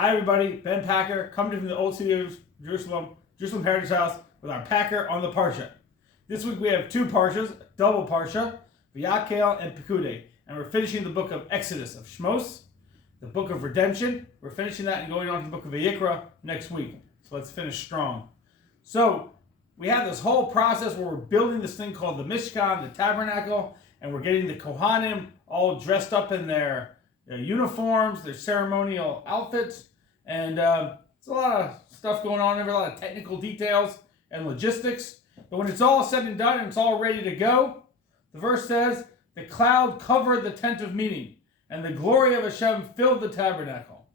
Hi everybody, Ben Packer, coming from the Old City of Jerusalem Heritage House with our Packer on the Parsha. This week we have two Parshas, double Parsha, VaYakhel and Pekudei, and we're finishing the book of Exodus, of Shmos, the book of redemption. We're finishing that and going on to the book of VaYikra next week. So let's finish strong. So we have this whole process where we're building this thing called the Mishkan, the tabernacle, and we're getting the Kohanim all dressed up in their uniforms, their ceremonial outfits, and it's a lot of stuff going on there, a lot of technical details and logistics. But when it's all said and done and it's all ready to go, the verse says, the cloud covered the tent of meeting, and the glory of Hashem filled the tabernacle.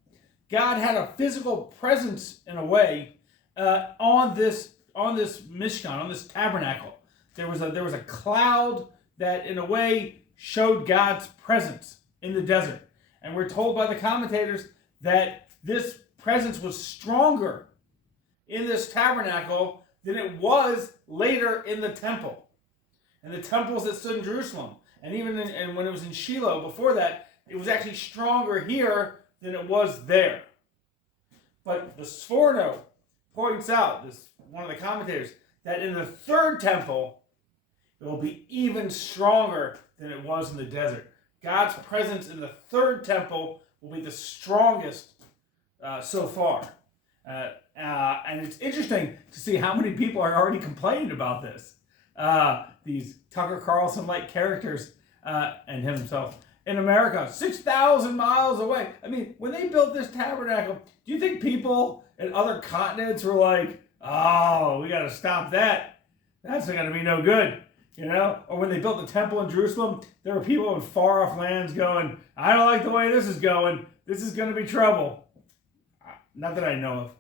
God had a physical presence, in a way, on this Mishkan, on this tabernacle. There was a cloud that, in a way, showed God's presence in the desert. And we're told by the commentators that this presence was stronger in this tabernacle than it was later in the temple. And the temples that stood in Jerusalem. And even and when it was in Shiloh before that, it was actually stronger here than it was there. But the Sforno points out, one of the commentators, that in the third temple, it will be even stronger than it was in the desert. God's presence in the third temple will be the strongest so far. And it's interesting to see how many people are already complaining about this. These Tucker Carlson-like characters and himself in America, 6,000 miles away. I mean, when they built this tabernacle, do you think people in other continents were like, oh, we got to stop that. That's not going to be no good. You know, or when they built the temple in Jerusalem, there were people in far-off lands going, I don't like the way this is going. This is going to be trouble. Not that I know of.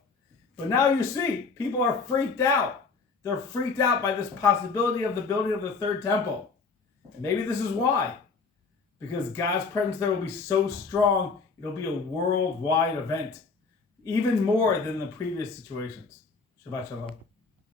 But now you see, people are freaked out. They're freaked out by this possibility of the building of the third temple. And maybe this is why. Because God's presence there will be so strong, it'll be a worldwide event. Even more than the previous situations. Shabbat Shalom.